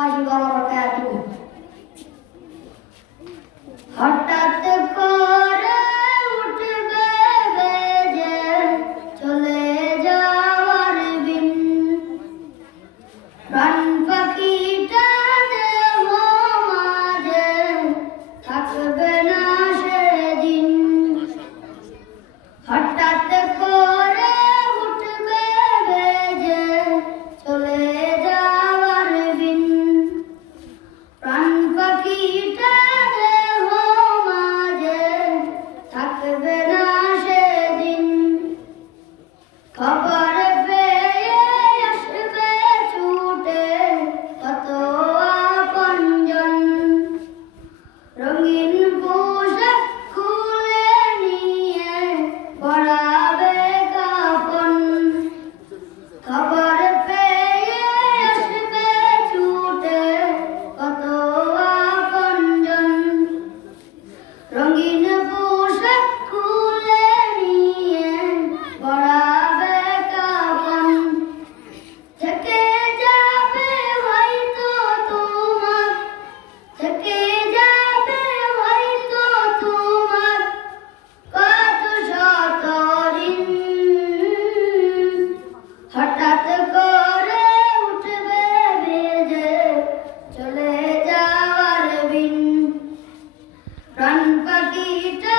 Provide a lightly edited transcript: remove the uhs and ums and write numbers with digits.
রহমতুল্লাহি ওয়া বারাকাতুহু। হঠাৎ করে উঠবে বেজে চলে যাওয়ার বিন, প্রাণ পাখিটা দেহ মাঝে থাকবে না সেদিন। হঠাৎ করে উঠবে বেজে চলে যাওয়ার বিন, প্রাণ পাখিটা দেহ মাঝে থাকবে না সেদিন। খবর পেয়ে আসবে ছুটে কত আপনজন, রঙিন পোশাক খুলে নিয়ে পরাবে কাফন। খবর পেয়ে আসবে ছুটে কত আপনজন, রঙিন পোশাক খুলে নিয়ে পরাবে কাফন। থেকে যাবে হয়তো তোমার, থেকে যাবে হয়তো তোমার কত শত ঋণ। হঠাৎ করে উঠবে বেজে চলে যাওয়ার বিন, প্রাণ পাখিটা